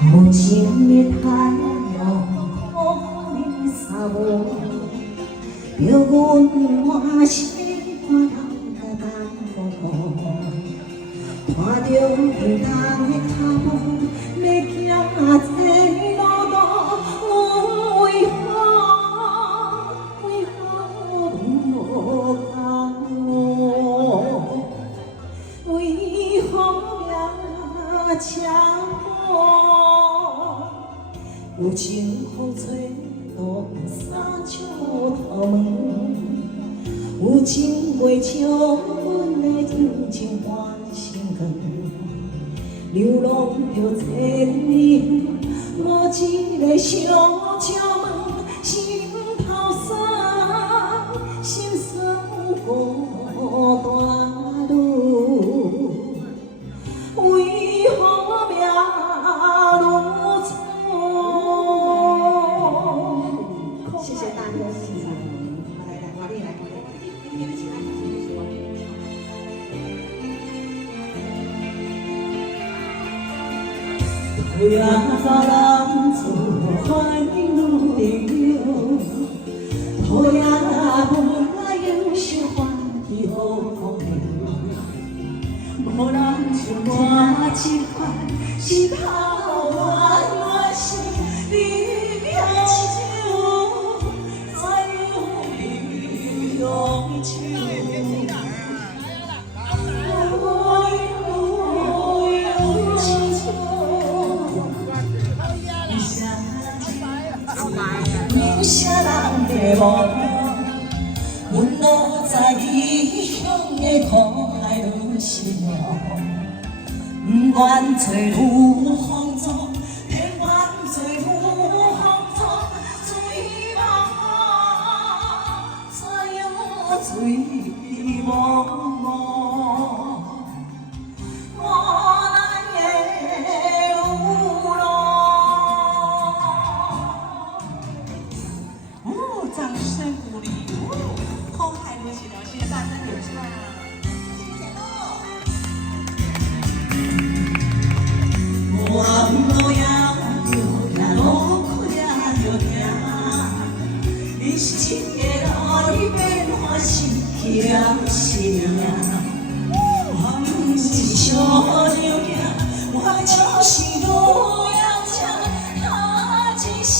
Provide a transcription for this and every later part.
无情的太阳可能洒无，叫阮满心看头甲当孤孤，拖着沉重的脚步，要行这路途，为何无空？为何命强破？有情风吹动三尺头毛，有情袂笑阮的真情换心肝，流浪着千里，无一个小笑问，心头酸，心酸孤单路，为何命如此？谢谢大哥，谢谢。来，华丽来。有人做怀女朋友，讨厌无来忧伤花伫好风流，无人像我这款心头怨是你飘酒，怎样你用酒？有啥人在无？阮落在异乡的苦海路是路，不愿做女风俗，偏愿做女风俗，水茫怎样水茫茫？掌声鼓励，后海路是了，谢谢大家的演唱，谢谢喽。无暗无夜，行路苦也着行，人生的路里变化是起是命，我不是小牛仔，我就是路遥车，他一声。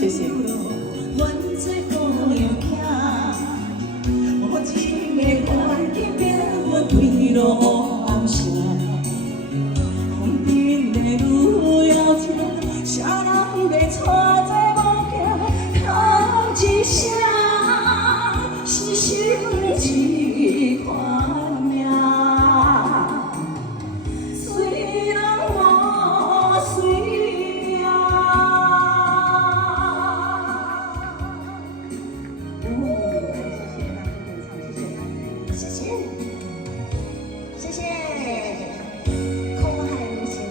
谢谢。阮做姑娘囝，无情的关起表，对路暗声。风尘的路遥车，啥人要带这无行？叹一声，是心情。